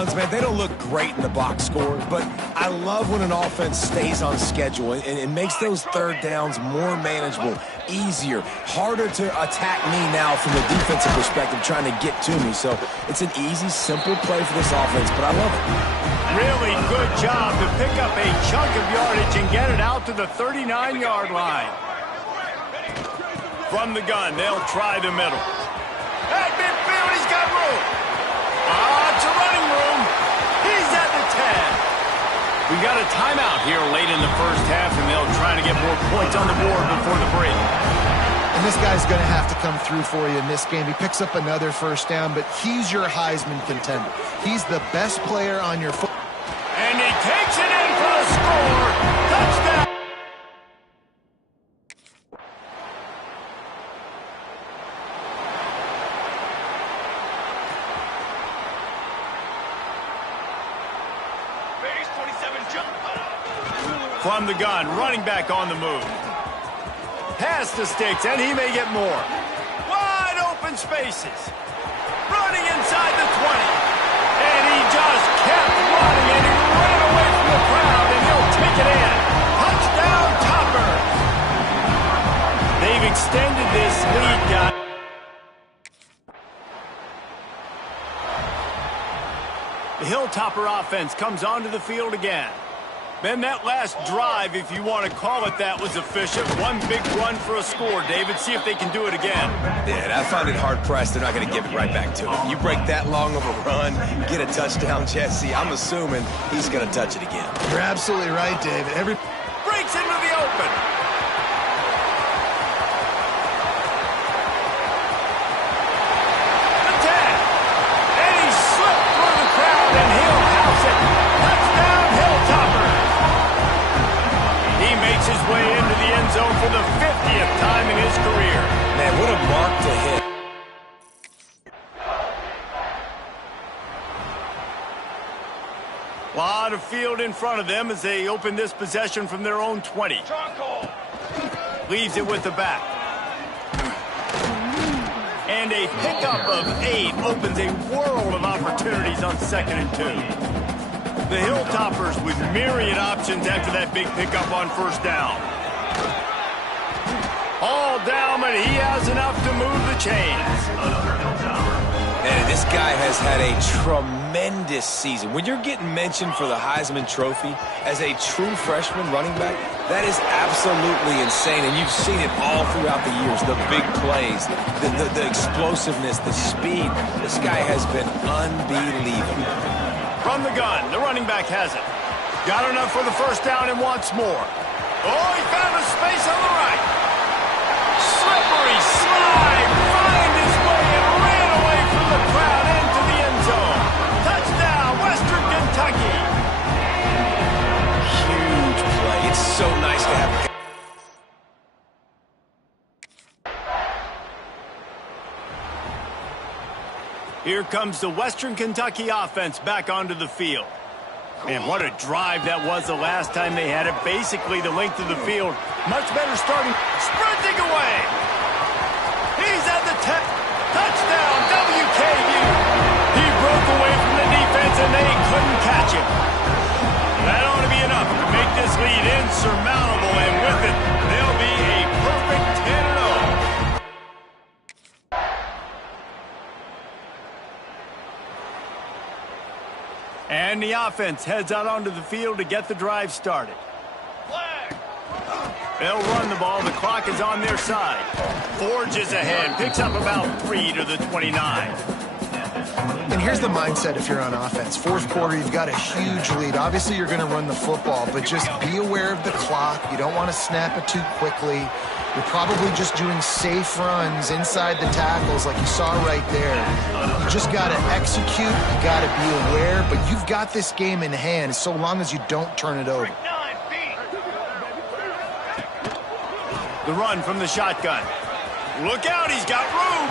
downs, man, they don't look great in the box score, but I love when an offense stays on schedule and makes those third downs more manageable, easier, harder to attack me now from the defensive perspective trying to get to me. So it's an easy, simple play for this offense, but I love it. Really good job to pick up a chunk of yardage and get it out to the 39-yard line. From the gun, they'll try the middle. At midfield, he's got room. It's a running room. He's at the 10. We got a timeout here late in the first half, and they'll try to get more points on the board before the break. And this guy's going to have to come through for you in this game. He picks up another first down, but he's your Heisman contender. He's the best player on your football. And he takes it in for a score. Touchdown. From the gun, running back on the move. Past the sticks, and he may get more. Wide open spaces. Running inside the 20. And he just kept running, and he ran away from the crowd, and he'll take it in. Touchdown, Topper. They've extended this lead, guys. The Hilltopper offense comes onto the field again. Man, that last drive, if you want to call it that, was efficient. One big run for a score, David. See if they can do it again. Yeah, I find it hard-pressed. They're not going to give it right back to him. You break that long of a run, get a touchdown, Jesse, I'm assuming he's going to touch it again. You're absolutely right, David. Breaks into the open. The 10. And he slipped through the crowd, and he'll house it. Touchdown, Hilltopper. He makes his way into the end zone for the 50th time in his career. Man, what a mark to hit. Lot of field in front of them as they open this possession from their own 20. Leaves it with the back. And a pickup of 8 opens a world of opportunities on 2nd and 2. The Hilltoppers with myriad options after that big pickup on first down. All down, but he has enough to move the chains. And this guy has had a tremendous season. When you're getting mentioned for the Heisman Trophy as a true freshman running back, that is absolutely insane. And you've seen it all throughout the years. The big plays, the explosiveness, the speed. This guy has been unbelievable. From the gun, the running back has it. Got enough for the first down and wants more. Oh, he found a space on the right. Slippery slide, find his way and ran away from the crowd into the end zone. Touchdown, Western Kentucky. Huge play. It's so nice to have. Here comes the Western Kentucky offense back onto the field. And what a drive that was the last time they had it. Basically the length of the field. Much better starting. Sprinting away. He's at the 10. Touchdown, WKU. He broke away from the defense and they couldn't catch him. That ought to be enough to make this lead insurmountable. And with it, they'll be a perfect 10-0. And the offense heads out onto the field to get the drive started. They'll run the ball. The clock is on their side. Forges ahead. Picks up about 3 to the 29. And here's the mindset if you're on offense. Fourth quarter, you've got a huge lead. Obviously, you're going to run the football, but just be aware of the clock. You don't want to snap it too quickly. You're probably just doing safe runs inside the tackles like you saw right there. You just got to execute. You got to be aware, but you've got this game in hand so long as you don't turn it over. The run from the shotgun. Look out, he's got room.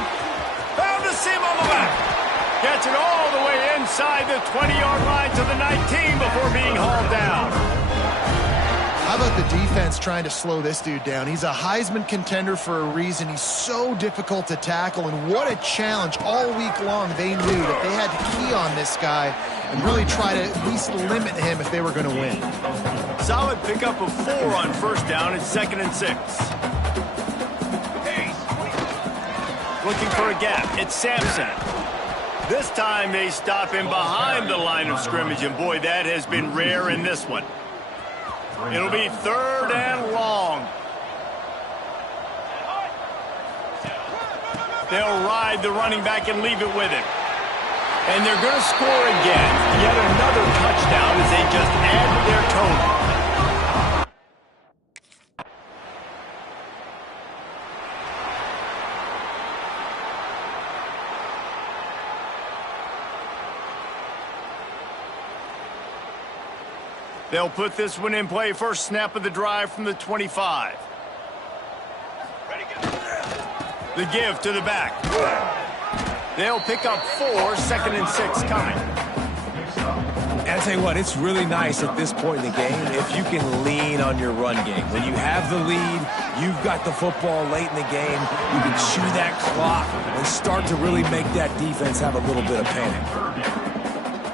Found a seam on the left. Gets it all the way inside the 20-yard line to the 19 before being hauled down. How about the defense trying to slow this dude down? He's a Heisman contender for a reason. He's so difficult to tackle, and what a challenge all week long they knew that they had to key on this guy and really try to at least limit him if they were going to win. Solid pickup of 4 on first down. It's 2nd and 6. Looking for a gap. It's Sampson. This time they stop him behind the line of scrimmage, and boy, that has been rare in this one. It'll be 3rd and long. They'll ride the running back and leave it with him. And they're going to score again. Yet another touchdown as they just add to their total. They'll put this one in play. First snap of the drive from the 25. The give to the back. They'll pick up 4, 2nd and 6 coming. And I tell you what, it's really nice at this point in the game if you can lean on your run game. When you have the lead, you've got the football late in the game, you can chew that clock and start to really make that defense have a little bit of panic.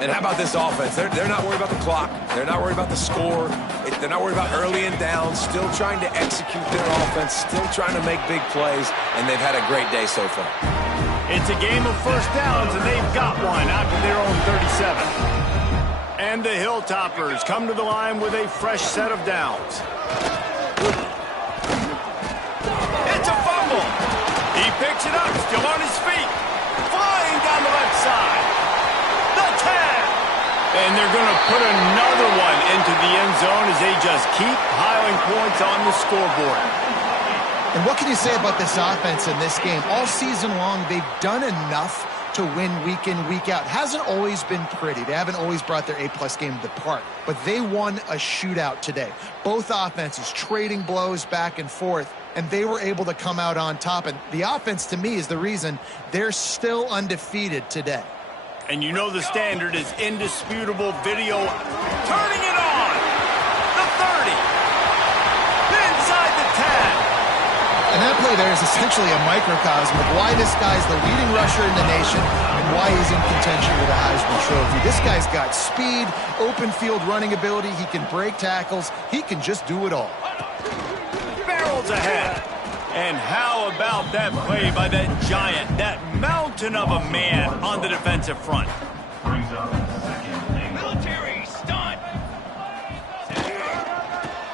And how about this offense? They're not worried about the clock. They're not worried about the score. They're not worried about early and down. Still trying to execute their offense. Still trying to make big plays. And they've had a great day so far. It's a game of first downs, and they've got one out to their own 37. And the Hilltoppers come to the line with a fresh set of downs. It's a fumble. He picks it up, still on his feet. Flying down the left side. The tag. And they're going to put another one into the end zone as they just keep piling points on the scoreboard. And what can you say about this offense in this game? All season long, they've done enough to win week in, week out. Hasn't always been pretty. They haven't always brought their A-plus game to the park. But they won a shootout today. Both offenses trading blows back and forth, and they were able to come out on top. And the offense, to me, is the reason they're still undefeated today. And you know the standard is indisputable video. Turning it on. The 30. Inside the 10. And that play there is essentially a microcosm of why this guy's the leading rusher in the nation and why he's in contention for the Heisman Trophy. This guy's got speed, open field running ability. He can break tackles. He can just do it all. Barrels ahead. And how about that play by that giant, that mountain of a man on the defensive front? Military stunt.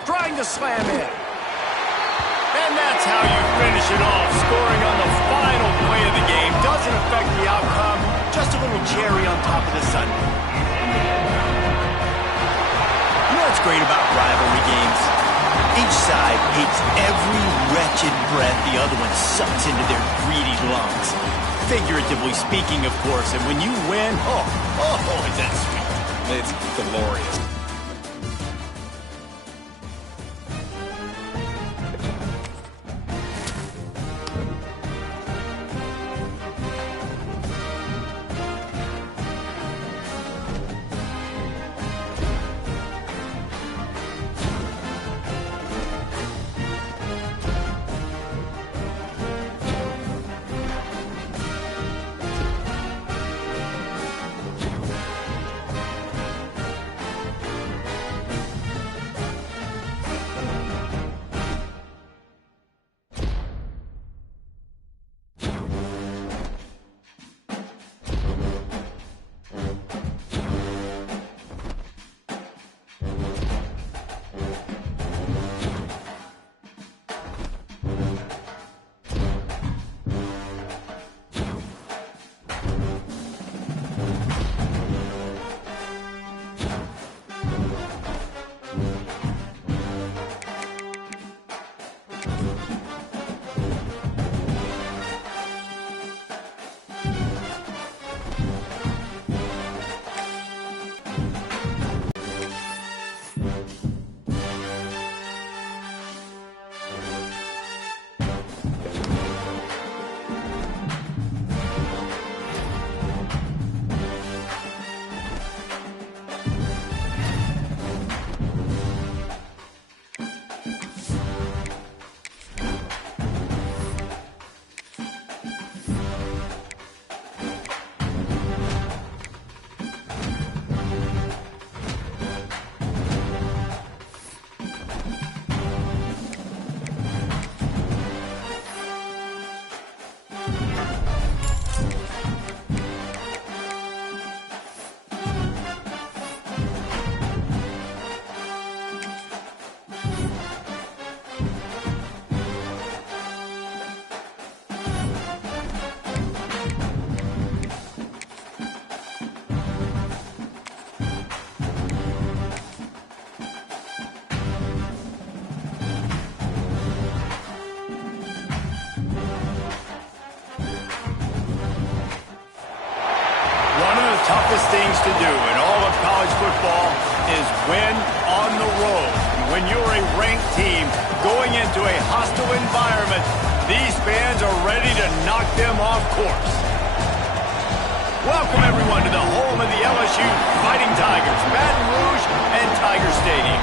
Trying to slam in. And that's how you finish it off. Scoring on the final play of the game doesn't affect the outcome. Just a little cherry on top of the sundae. You know what's great about rivalry games? Each side hates every wretched breath the other one sucks into their greedy lungs. Figuratively speaking, of course. And when you win, oh, is that sweet. It's glorious. to do in all of college football is win on the road. When you're a ranked team going into a hostile environment, these fans are ready to knock them off course. Welcome, everyone, to the home of the LSU Fighting Tigers, Baton Rouge and Tiger Stadium.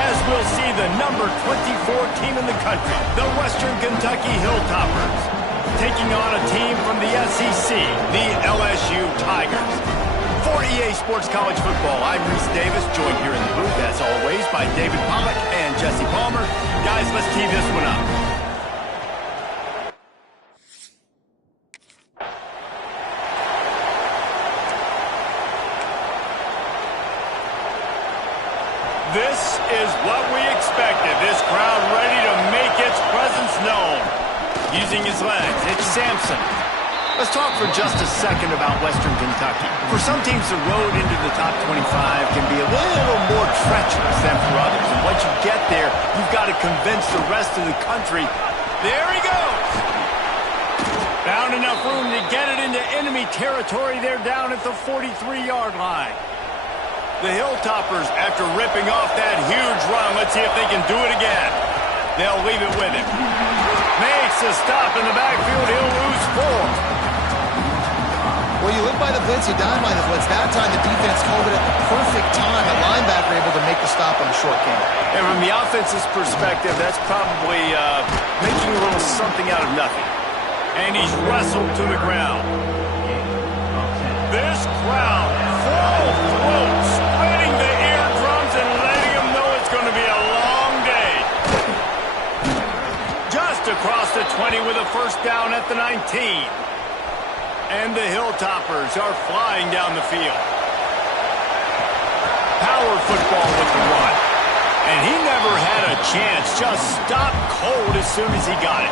As we'll see the number 24 team in the country, the Western Kentucky Hilltoppers, taking on a team from the SEC, the LSU Tigers. For EA Sports College Football, I'm Reese Davis, joined here in the booth, as always, by David Pollack and Jesse Palmer. Guys, let's tee this one up. This is what we expected. This crowd ready to make its presence known. Using his legs, it's Sampson. Let's talk for just a second about Western Kentucky. For some teams, the road into the top 25 can be a little more treacherous than for others. And once you get there, you've got to convince the rest of the country. There he goes! Found enough room to get it into enemy territory. They're down at the 43-yard line. The Hilltoppers, after ripping off that huge run, let's see if they can do it again. They'll leave it with him. Makes a stop in the backfield. He'll lose 4. Well, you live by the blitz, you die by the blitz. That time, the defense called it at the perfect time. The linebacker able to make the stop on the short game. And from the offense's perspective, that's probably making a little something out of nothing. And he's wrestled to the ground. This crowd, full throat, spreading the eardrums and letting them know it's going to be a long day. Just across the 20 with a first down at the 19. And the Hilltoppers are flying down the field. Power football with the run. And he never had a chance. Just stopped cold as soon as he got it.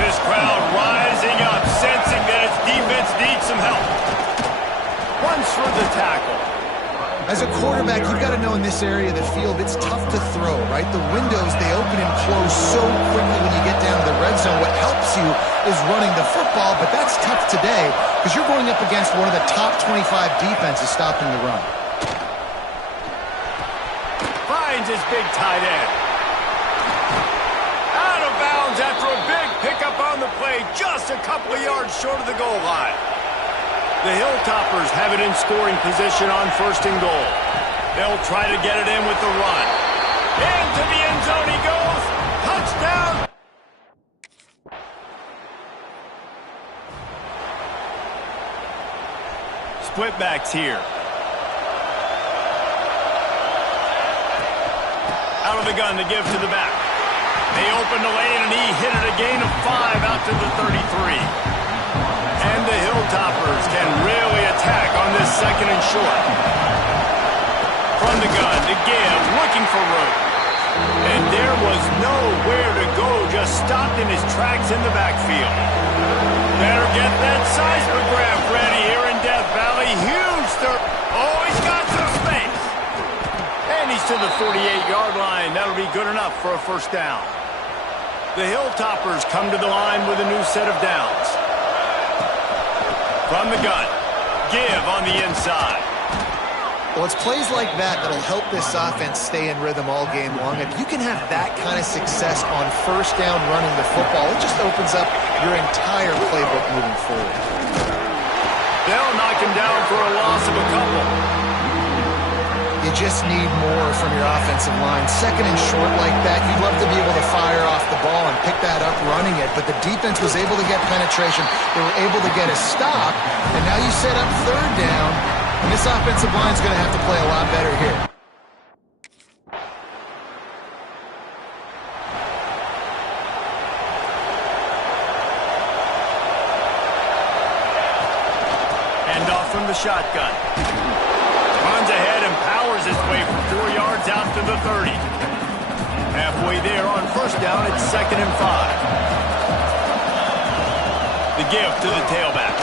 This crowd rising up, sensing that its defense needs some help. Runs for the tackle. As a quarterback, you've got to know in this area of the field, it's tough to throw, right? The windows, they open and close so quickly when you get down to the red zone. What helps you is running the football, but that's tough today because you're going up against one of the top 25 defenses stopping the run. Finds his big tight end. Out of bounds after a big pickup on the play, just a couple of yards short of the goal line. The Hilltoppers have it in scoring position on 1st and goal. They'll try to get it in with the run. Into the end zone he goes. Touchdown. Split backs here. Out of the gun to give to the back. They open the lane and he hit it a gain of 5 out to the 33. And the Hilltoppers can really attack on this 2nd and short. From the gun to give, looking for room. And there was nowhere to go, just stopped in his tracks in the backfield. Better get that seismograph ready here in Death Valley. Huge third. Oh, he's got some space. And he's to the 48-yard line. That'll be good enough for a first down. The Hilltoppers come to the line with a new set of downs. From the gun, give on the inside. Well, it's plays like that that'll help this offense stay in rhythm all game long. If you can have that kind of success on first down running the football, it just opens up your entire playbook moving forward. They'll knock him down for a loss of a couple. You just need more from your offensive line. 2nd and short like that, you'd love to be able to fire off the ball and pick that up running it, but the defense was able to get penetration. They were able to get a stop, and now you set up 3rd down, and this offensive line's going to have to play a lot better here. Hand off from the shotgun. Runs ahead and powers his way for 4 yards out to the 30. Halfway there on first down, it's 2nd and 5. The give to the tailback.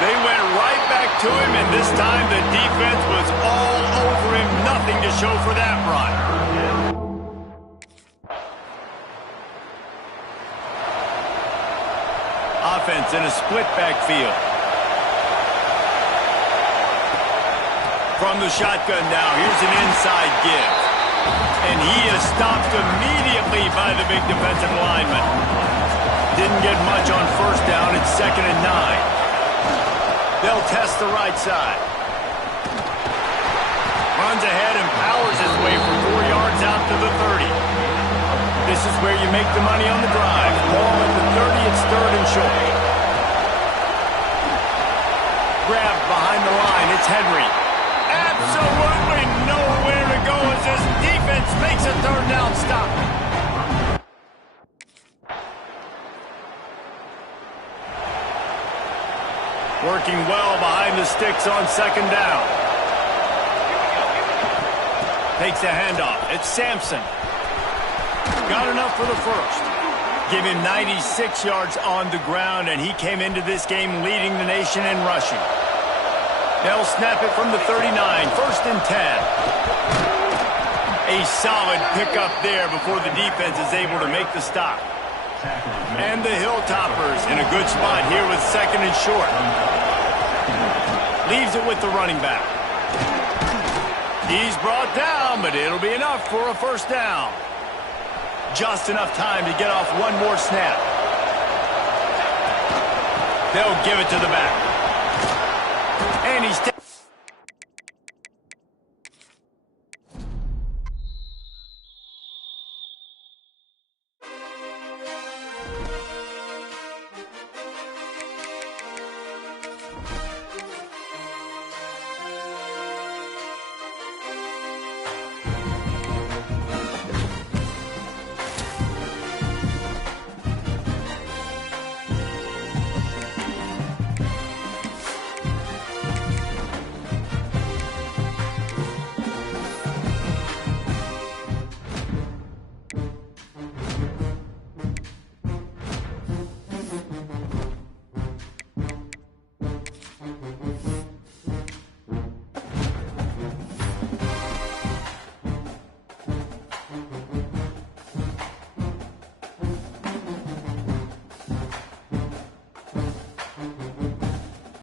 They went right back to him, and this time the defense was all over him. Nothing to show for that run. Offense in a split backfield. From the shotgun now, here's an inside give. And he is stopped immediately by the big defensive lineman. Didn't get much on first down. It's 2nd and 9. They'll test the right side. Runs ahead and powers his way for 4 yards out to the 30. This is where you make the money on the drive. Ball at the 30, it's 3rd and short. Grabbed behind the line, it's Henry. Absolutely nowhere to go as this defense makes a 3rd down stop. Working well behind the sticks on 2nd down. Takes the handoff. It's Sampson. Got enough for the first. Give him 96 yards on the ground, and he came into this game leading the nation in rushing. They'll snap it from the 39, 1st and 10. A solid pickup there before the defense is able to make the stop. And the Hilltoppers in a good spot here with 2nd and short. Leaves it with the running back. He's brought down, but it'll be enough for a 1st down. Just enough time to get off one more snap. They'll give it to the back.